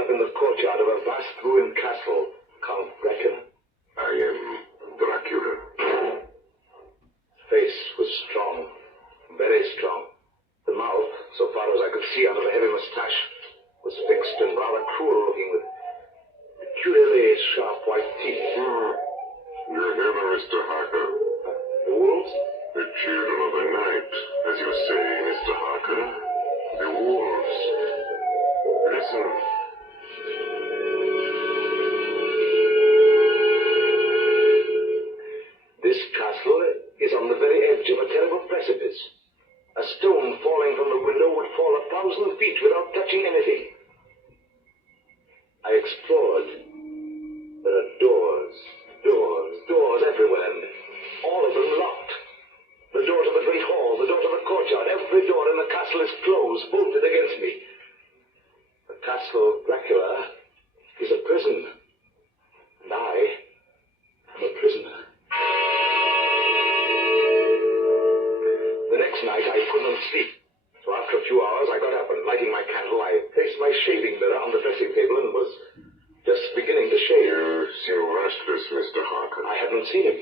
up in the courtyard of a vast ruined castle. Count Dracula? I am Dracula. Face was strong, very strong. The mouth, so far as I could see under the heavy mustache, was fixed and rather cruel looking, with peculiarly sharp white teeth. You're here, Mr. Harker. The wolves? The children of the night, as you say, Mr. Harker. The wolves. Listen. This castle is on the very edge of a terrible precipice. A stone falling from the window would fall 1,000 feet without touching anything. I explored. There are doors everywhere, and all of them locked. The door to the great hall, the door to the courtyard, every door in the castle is closed, bolted against me. The castle of Dracula is a prison, and I am a prisoner. The next night I couldn't sleep, so after a few hours I got up and, lighting my candle, I placed my shaving mirror on the dressing table and was just beginning to shave. You seem restless, Mr. Harker. I hadn't seen him,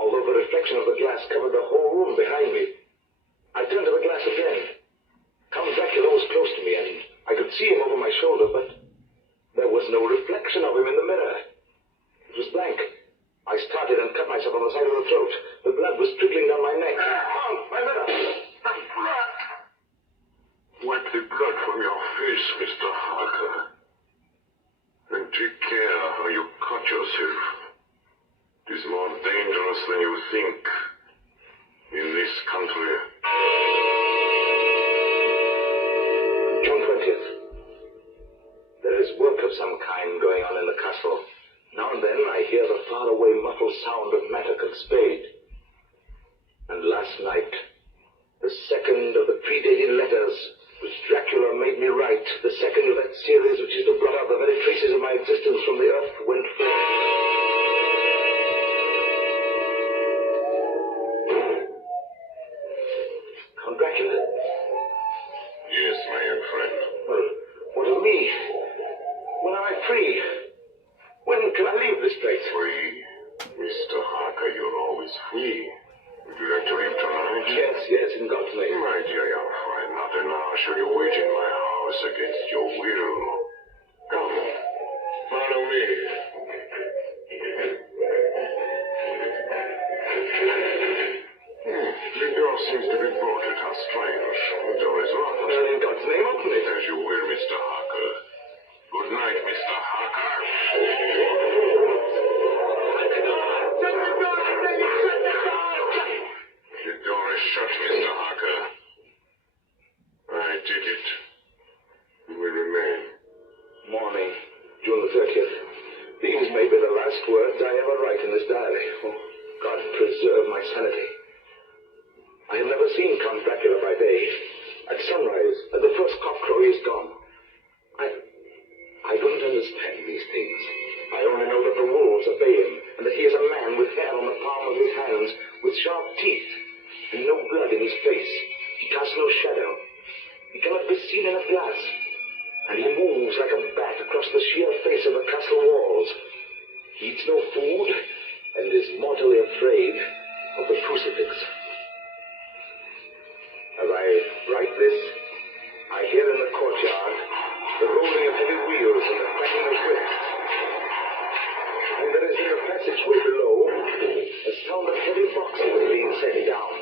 although the reflection of the glass covered the whole room behind me. I turned to the glass again. Count Dracula was close to me, and I could see him over my shoulder, but there was no reflection of him in the mirror. It was blank. I started and cut myself on the side of the throat. The blood was trickling down my neck. Count, my mirror! Blood! Wipe the blood from your face, Mr. Harker. And take care how you cut yourself. It is more dangerous than you think in this country. June 20th. There is work of some kind going on in the castle. Now and then I hear the faraway muffled sound of mattock and spade. And last night, the second of the predated letters which Dracula made me write, the second of that series which is to blot out the very traces of my existence from the earth, went forth. Count Dracula? Yes, my young friend. Well, what of me? When am I free? When can I leave this place? Free? Mr. Harker, you're always free. Would you like to leave tonight? Yes, in God's name. My dear young friend, not an hour shall you wait in my house against your will. Come, follow me. The door seems to be bolted. How strange. The door is locked. Well, in God's name, open it. As you will, Mr. Harker. Good night, Mr. Harker. The door is shut, Mr. Harker. I take it. You will remain. Morning, June the 30th. These may be the last words I ever write in this diary. Oh, God preserve my sanity. I have never seen Count Dracula by day. At sunrise, at the first cockcrow, he is gone. I don't understand these things. I only know that the wolves obey him, and that he is a man with hair on the palm of his hands, with sharp teeth, and no blood in his face. He casts no shadow. He cannot be seen in a glass. And he moves like a bat across the sheer face of the castle walls. He eats no food, and is mortally afraid of the crucifix. As I write this, I hear in the courtyard the rolling of heavy wheels and the clanging of whips. And there is in the passageway below a sound of heavy boxes being set down.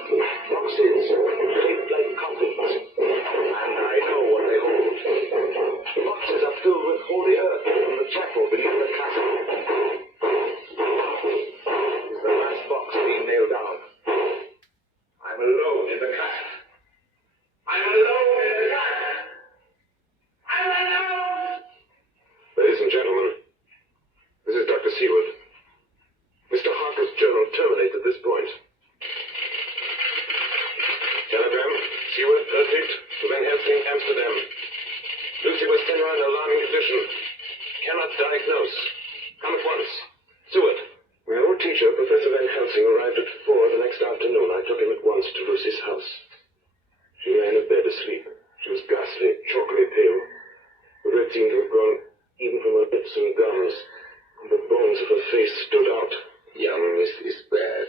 Boxes shaped like coffins. And I know what they hold. The boxes are filled with holy earth from the chapel beneath the castle. Is the last box being nailed down. I'm alone in the castle. I'm alone in the castle. I'm alone! Ladies and gentlemen, this is Dr. Seward. Mr. Harker's journal terminates at this point. Telegram, Seward, perfect, to Van Helsing, Amsterdam. Lucy Westenra in alarming condition. Cannot diagnose. Come at once. Seward. My old teacher, Professor Van Helsing, arrived at 4 the next afternoon. I took him at once to Lucy's house. She lay in a bed asleep. She was ghastly, chalkily pale. The red seemed to have gone even from her lips and gums, and the bones of her face stood out. Young Miss is bad.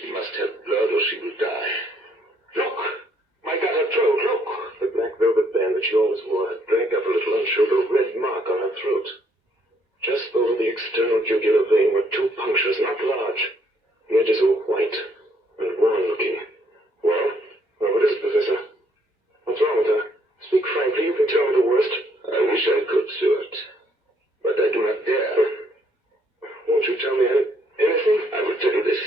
She must have blood or she will die. Look! My God, her throat, look! The black velvet band that she always wore had dragged up a little and showed a red mark on her throat. Just over the external jugular vein were 2 punctures, not large. The edges were white and worn-looking. Well, what is it, Professor? What's wrong with her? Speak frankly, you can tell me the worst. I wish I could, Stuart. But I do not dare. Won't you tell me anything? I will tell you this.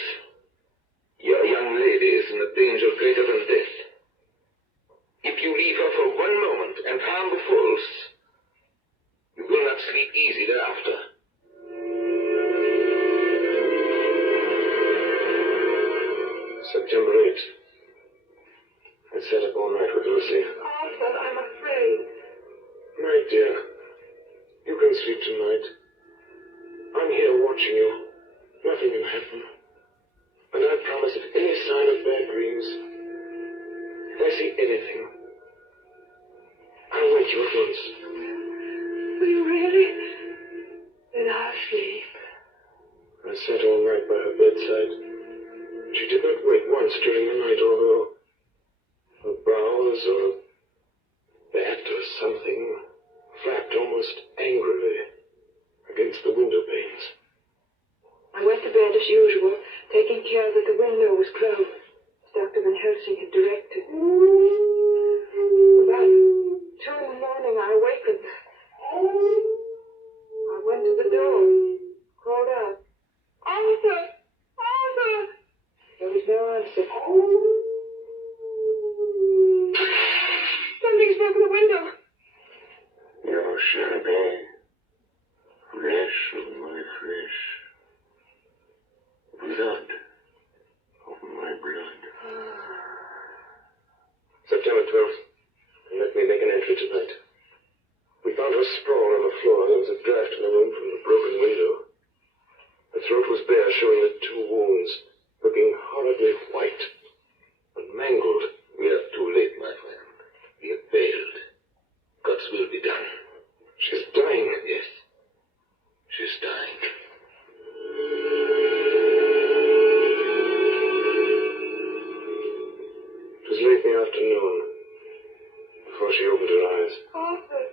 Your young lady is in a danger greater than death. If you leave her for one moment and harm the fools, you will not sleep easy thereafter. September 8th. I sat up all night with Lucy. Arthur, I'm afraid. My dear, you can sleep tonight. I'm here watching you. Nothing can happen. And I promise if any sign of bad dreams, if I see anything, I'll wake you at once. Will you really? Then I'll sleep. I sat all night by her bedside. She did not wake once during the night, although her brows or a bat or something flapped almost angrily against the window panes. I went to bed as usual, taking care that the window was closed, as Dr. Van Helsing had directed. About 2 in the morning, I awakened. I went to the door, called out, "Arthur! Arthur!" There was no answer. Something's broken the window. You shall be flesh of my flesh, blood of my blood. September 12th. Let me make an entry tonight. We found her sprawled on the floor. There was a draft in the room from the broken window. Her throat was bare, showing the 2 wounds, looking horribly white and mangled. We are too late, my friend. We have failed. God's will be done. She's dying. Yes. She's dying. It was late in the afternoon before she opened her eyes. Arthur,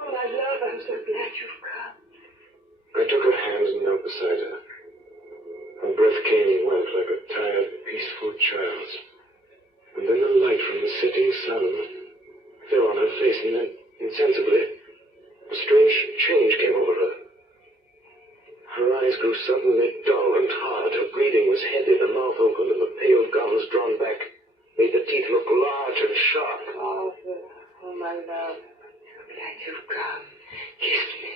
oh my love, I'm so glad you've come. I took her hands and knelt beside her. Her breath came and went like a tired, peaceful child's. And then the light from the setting sun fell on her face, and then, insensibly, a strange change came over her. Her eyes grew suddenly dull and hard. Her breathing was heavy, the mouth opened, and the pale gums drawn back made the teeth look large and sharp. Arthur, oh my love, so glad you've come. Kiss me.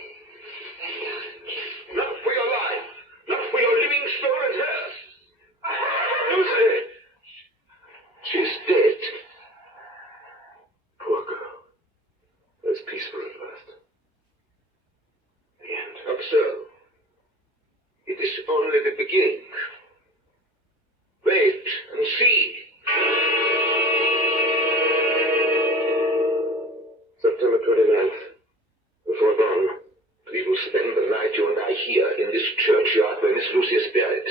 Bend down and kiss me. Not for your life. Not for your living soul and hers. Lucy! She's dead. Poor girl. There's peace for her at last. The end. Observe. It is only the beginning. Wait and see. September 29th. Before dawn. We will spend the night, you and I, here in this churchyard where Miss Lucy is buried.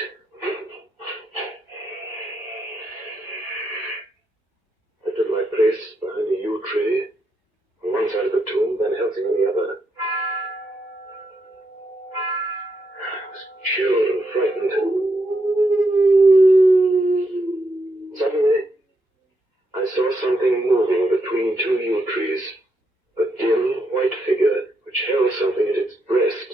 I took my place behind a yew tree on one side of the tomb, Van Helsing on the other. I was chilled and frightened. Suddenly, I saw something moving between 2 yew trees. A dim, white figure which held something at its breast.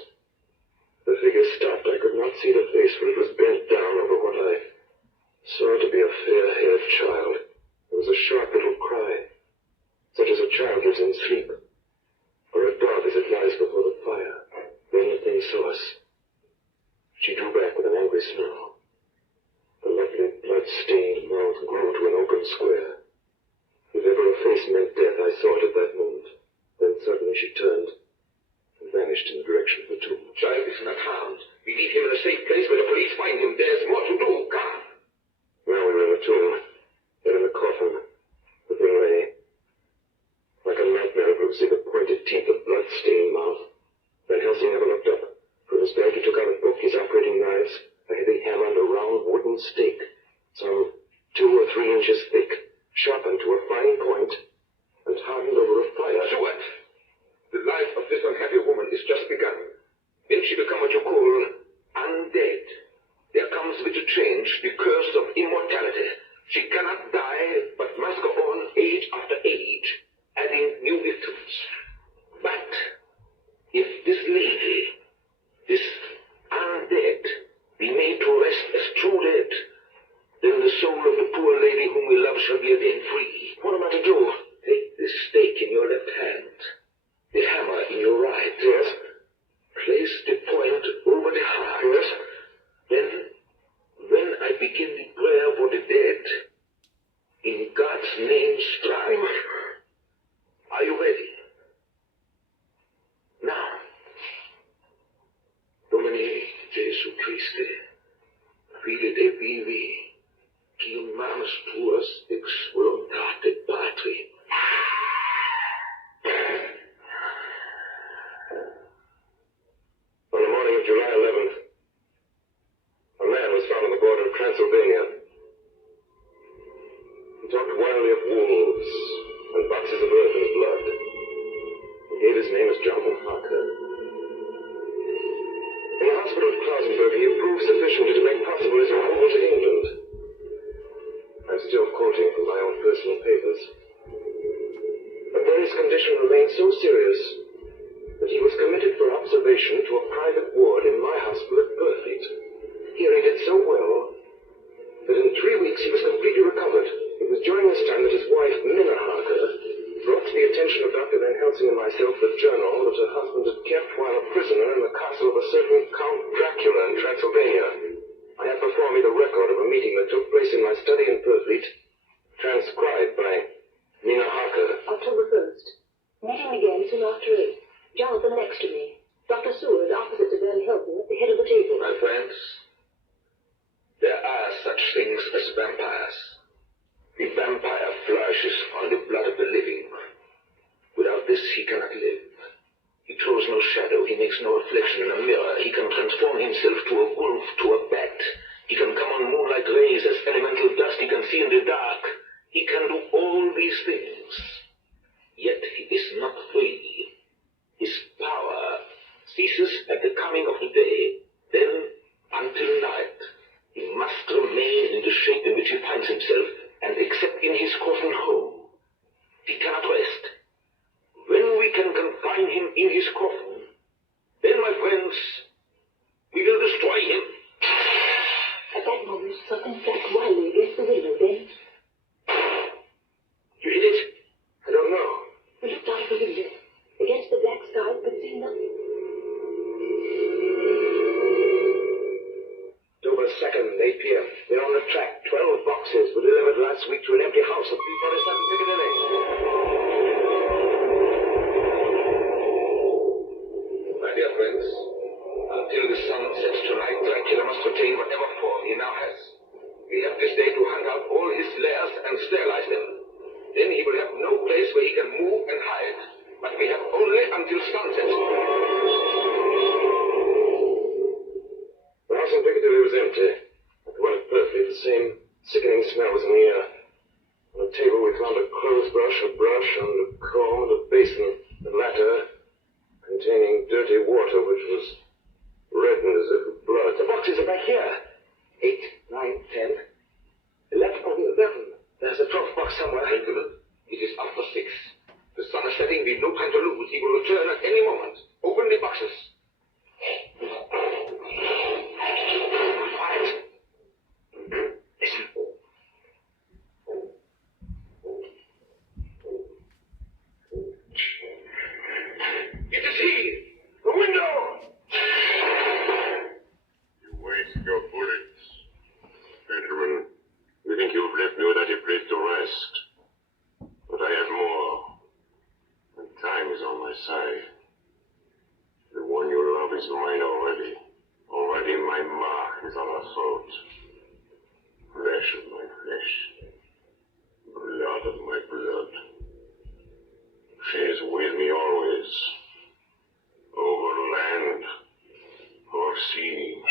The figure stopped. I could not see the face, for it was bent down over what I saw to be a fair-haired child. There was a sharp little cry, such as a child gives in sleep, or a dog as it lies before the fire. Then the thing saw us. She drew back with an angry snarl. The lovely, blood-stained mouth grew to an open square. If ever a face meant death, I saw it at that moment. Then suddenly she turned and vanished in the direction of the tomb. Child is not harmed. We leave him in a safe place where the police find him. There's more to do. Come. Now we were in the tomb. Then in the coffin. The thing lay. Like a nightmare, I could see the pointed teeth has just begun. Then she become what you call undead. There comes with the change the curse of immortality. She cannot die, but must go on age after age, adding new victims. But if this lady, this undead, be made to rest as true dead, then the soul of the poor lady whom we love shall be again free. What am I to do? Take this stake in your left hand, the hammer in your right. Yes. Place the point over the heart. Yes. Then, when I begin the prayer for the dead, in God's name strike. Are you ready? Now, Domine Jesu Christe, file de vivi, qui manus tuas ex voluntate Patri. On the morning of July 11th, a man was found on the border of Transylvania. He talked wildly of wolves and boxes of earth and blood. He gave his name as Jonathan Harker. In the hospital at Klausenberg, he improved sufficiently to make possible his removal to England. I'm still quoting from my own personal papers. But then his condition remained so serious that he was committed for observation to a private ward in my hospital at Purfleet. Here he did so well that in 3 weeks he was completely recovered. It was during this time that his wife, Mina Harker, brought to the attention of Dr. Van Helsing and myself the journal that her husband had kept while a prisoner in the castle of a certain Count Dracula in Transylvania. I have before me the record of a meeting that took place in my study in Purfleet, transcribed by Mina Harker. October 1st. Meeting again soon after 8. Jonathan next to me. Dr. Seward opposite to Van Helsing at the head of the table. My friends, there are such things as vampires. The vampire flourishes on the blood of the living. Without this, he cannot live. He throws no shadow. He makes no reflection in a mirror. He can transform himself to a wolf, to a bat. He can come on moonlight rays as elemental dust. He can see in the dark. He can do all these things. Yet he is not free. His power ceases at the coming of the day. Then, until night, he must remain in the shape in which he finds himself, and except in his coffin home, he cannot rest. When we can confine him in his coffin, then, my friends, we will destroy him. At that moment, something flashed wildly against the window, then... You hit it? I don't know. We looked out of the window. Against the black sky, but see nothing. October 2nd, 8 p.m. We're on the track. 12 boxes were delivered last week to an empty house at 347 Piccadilly. My dear friends, until the sun sets tonight, Dracula must retain whatever form he now has. We have this day to hunt out all his lairs and sterilize them. Then he will have no place where he can move and hide. But we have only until sunset. The house in Piccadilly was empty. At the one at Purfleet, the same sickening smell was in the air. On the table we found a clothes brush, a brush, and a comb, and a basin, the latter containing dirty water which was reddened as if with blood. The boxes are back here. 8, 9, 10, 11. Oh, 11. There's a 12th box somewhere. Gentlemen, it is after 6. The sun is setting. We've no time to lose. He will return at any moment. Open the boxes. Quiet. Listen. It is he! The window! You waste your bullets. Gentlemen, you think you've left me without a place to rest. But I have more. And time is on my side. The one you love is mine already. Already my mark is on her throat. Flesh of my flesh. Blood of my blood. She is with me always. Over land or sea.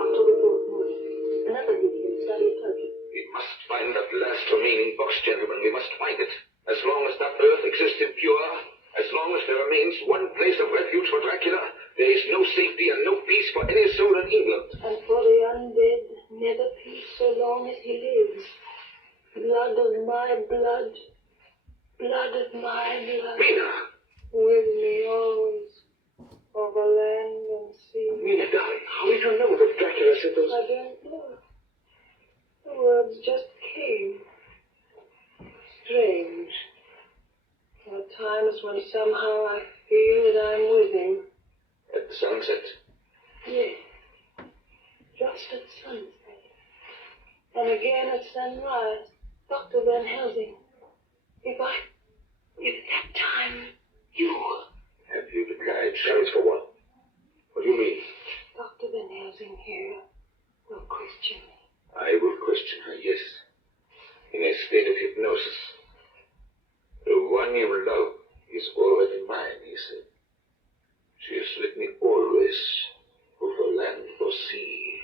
October 4th morning. Another meeting in the study of Turkey. We must find that last remaining box, gentlemen. We must find it. As long as that existed pure. As long as there remains one place of refuge for Dracula, there is no safety and no peace for any soul in England. And for the undead, never peace so long as he lives. Blood of my blood, blood of my blood. Mina! With me always, over land and sea. Mina, darling, how do you know that Dracula said those... I don't know. The words just came. Strange. There are times when somehow I feel that I'm with him. At sunset. Yes. Just at sunset. And again at sunrise. Dr. Van Helsing. If at that time, you... Have you replied? Courage for what? What do you mean? Dr. Van Helsing here will question me. I will question her, yes. In a state of hypnosis. The one you love is already mine, he said. She is with me always, over land or sea.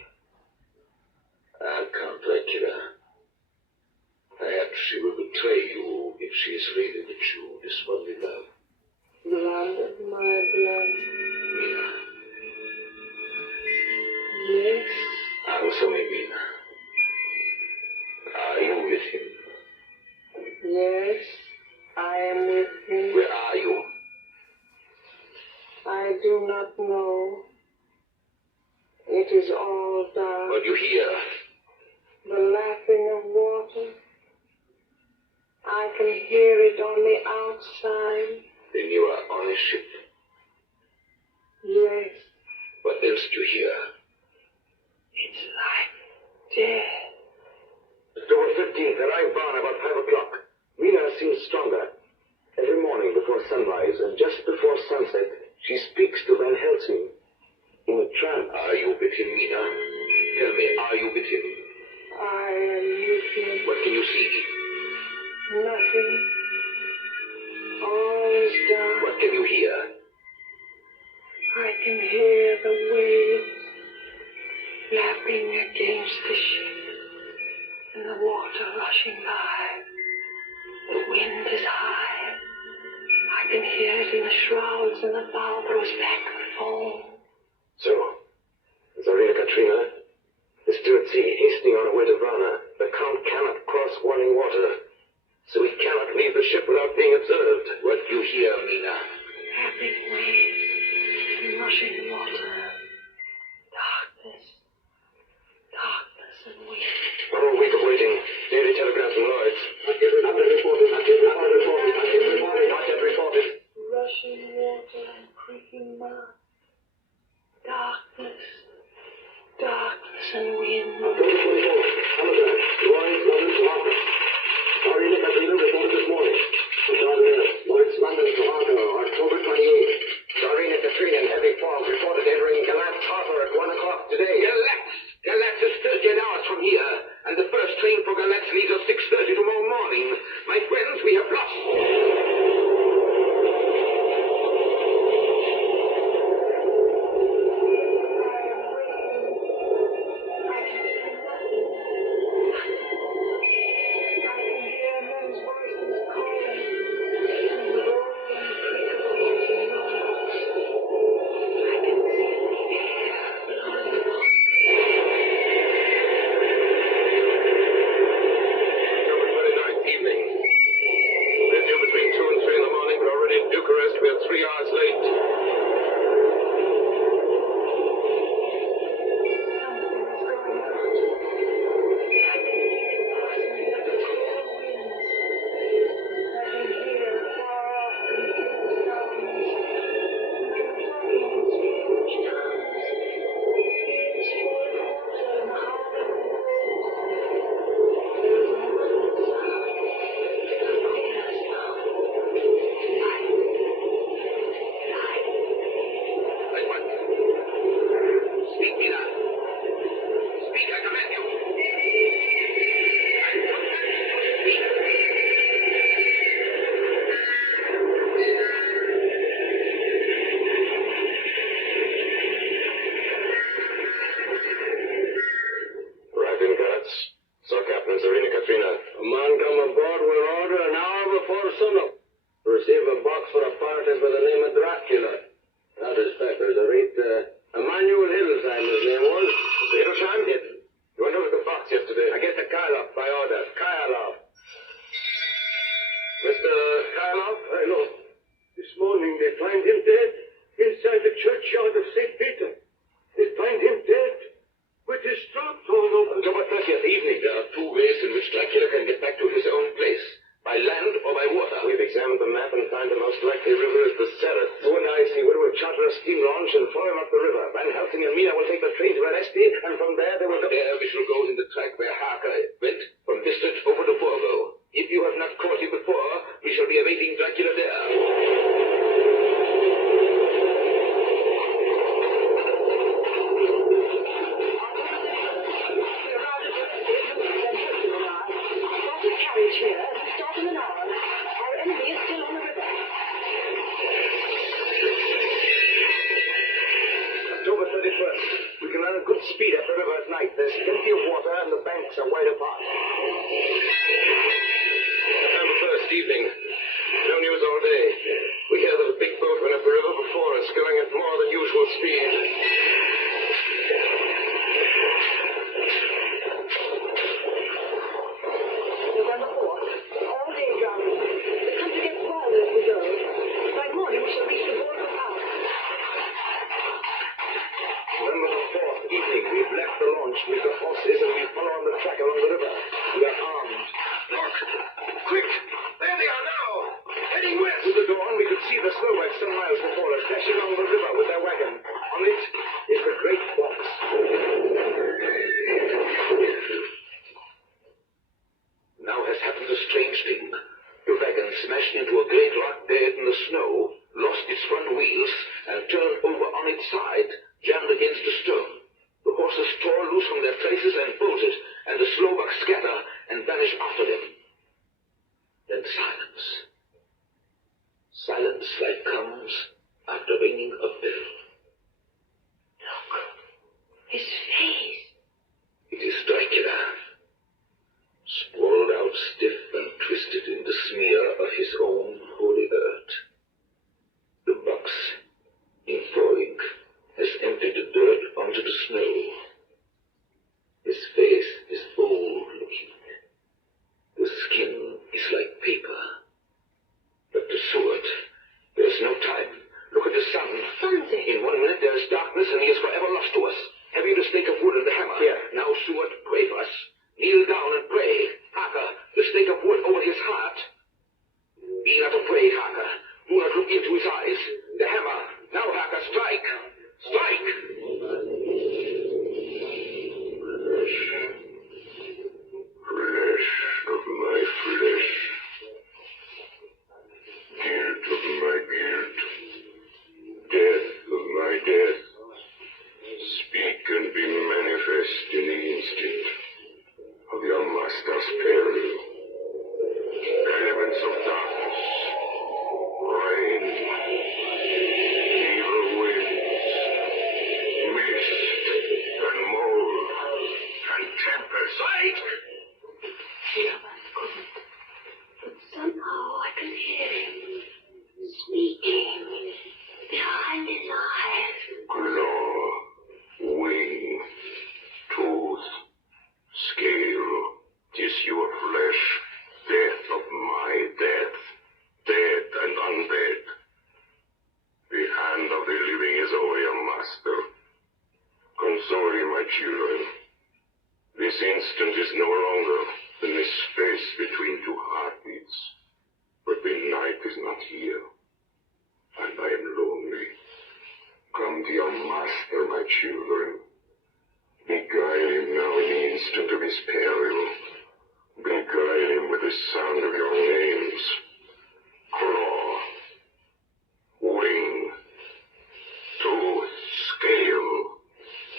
Ah, Count Dracula. Perhaps she will betray you if she is really with you, this one we love. Blood of my blood. Mina. Yes. Answer me, Mina. Are you with him? Yes. I am with him. Where are you? I do not know. It is all dark. What do you hear? The lapping of water. I can hear it on the outside. Then you are on a ship. Yes. What else do you hear? It's like death. October 15th, arrive barn about 5 o'clock. Mina seems stronger. Every morning before sunrise and just before sunset, she speaks to Van Helsing in a trance. Are you with him, Mina? Tell me, are you with him? I am with him. What can you see? Nothing. All is dark. What can you hear? I can hear the waves lapping against the ship and the water rushing by. The wind is high. I can hear it in the shrouds and the bow throws back the foam. So, Tsarina Katrina is still at sea, hastening on her way to Varna. The Count cannot cross running water, so he cannot leave the ship without being observed. What do you hear, Mina? Lapping waves and rushing water. Darkness. Darkness and wind. A whole week of waiting. Daily telegram from Lloyd's. Not yet reported. Rushing water and creaking mud. Darkness. Darkness and wind. Sarina Katrina reported this morning. Lloyd's London, Toronto, October 28th. Sarina Katrina in heavy fog reported entering Galatz Harbor at 1 o'clock today. Galatz is 38 hours from here, and the first train for Galatz leaves at 6:30 tomorrow morning. My friends, we have lost. received a box for a party by the name of Dracula. Out of Speckers, I read, Emmanuel Hiddlesheim, his name was. Hiddlesheim? Yes. You went over the box yesterday. I get the Kylov by order. Kylov. Mr. Kylov? Hello. This morning they find him dead inside the churchyard of St. Peter. They find him dead with his throat torn open. October 30th evening. There are two ways in which Dracula can get back to his own place. By land or by water. We've examined the map and find the most likely river is the Sereth. You and I, Seaward, will charter a steam launch and follow him up the river. Van Helsing and Mina will take the train to Valesti, and from there they will go... There we shall go in the track where Harker went from Bistrit over to Borgo. If you have not caught him before, we shall be awaiting Dracula there. Speed up the river at night. There's plenty of water and the banks are wide apart. September 1st evening. No news all day. We hear that a big boat went up the river before us, going at more than usual speed. November 4th. All day driving. The country gets wilder as we go. By morning we shall reach the border of Power. November the 4th evening, we've left the launch with the horses and we follow on the track along the river. We are armed. Look! Quick! There they are now! Heading west! With the dawn, we could see the Slovaks some miles before us, dashing along the river with their wagon. On it is the great box. Now has happened a strange thing. The wagon smashed into a great rock bed in the snow, lost its front wheels, and turned over on its side, jammed against a stone. The horses tore loose from their traces and bolted, and the Slovaks scatter and vanish after them. Then silence. Silence like comes after ringing a bell. Look. His face. It is Dracula, sprawled out stiff and twisted in the smear of his own holy earth. The box, in falling, has emptied the dirt onto the snow. His face is old-looking. The skin is like paper. But to Seward, there's no time. Look at the sun. Something. In 1 minute there is darkness and he is forever lost to us. Have you the stake of wood and the hammer? Here. Now, Seward, pray for us. Kneel down and pray. Harker, the stake of wood over his heart. Be not afraid, Harker. Do not look into his eyes. The hammer. Now, Harker, strike. Strike! Flesh of my flesh, guilt of my guilt, death of my death, speak and be manifest in the instant of your master's peril. Elements of darkness, rain, evil winds, mist and mold and tempest. Sight! Three of us couldn't. But somehow I can hear him speaking behind his eyes. Claw, wing, tooth, scale, tissue of flesh, death of my death, dead and undead. The hand of the living is over your master. Console ye, my children. This instant is no longer than the space between two heartbeats. But the night is not here, and I am lonely. Come to your master, my children. Beguile him now in the instant of his peril. Beguile him with the sound of your names. Claw, wing, tooth, scale,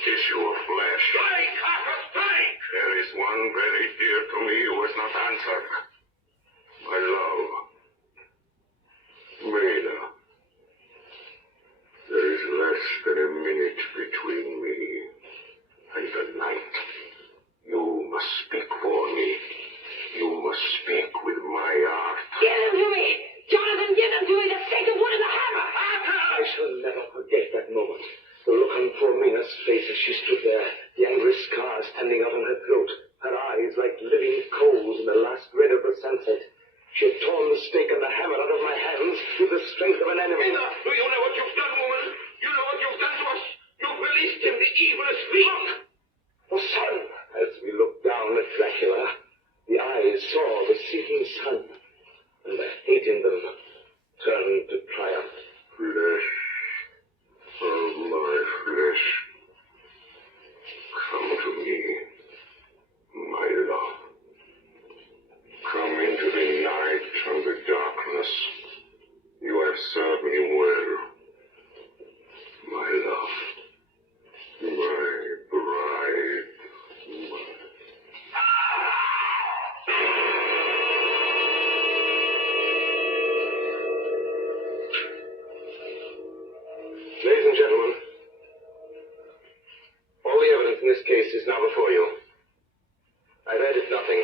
tissue of flesh. Strike, Harker, strike! There is one very dear to me who has not answered. My love. Mina. There is less than a minute between me and the night. You must speak for me. You must speak with my heart. Give him to me! Jonathan, give him with the strength of an animal. Mina, do you know what you've done, woman? You know what you've done to us? You've released him, the evilest being. Oh, son! As we looked down at Dracula, the eyes saw the seeking sun, and the hate in them turned to triumph. Flesh of my flesh, come to me, my love. Come into the night and the darkness. You have served me well, my love, my bride, Ladies and gentlemen, all the evidence in this case is now before you. I've added nothing,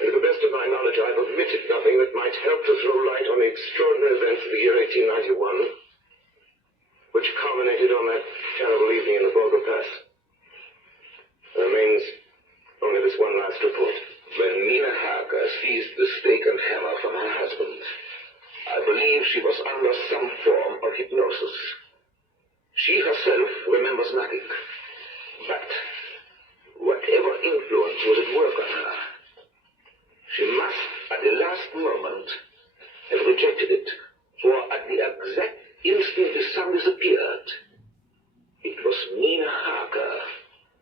and to the best of my knowledge, I've omitted nothing that might help to throw light on the extraordinary events of the year 1891, which culminated on that terrible evening in the Volga Pass. There remains only this one last report. When Mina Harker seized the stake and hammer from her husband, I believe she was under some form of hypnosis. She herself remembers nothing. But whatever influence was at work on her, she must, at the last moment, have rejected it. For at the exact instant the sun disappeared, it was Mina Harker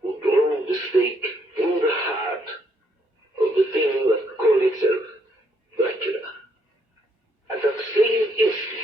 who drove the stake through the heart of the thing that called itself Dracula. At that same instant,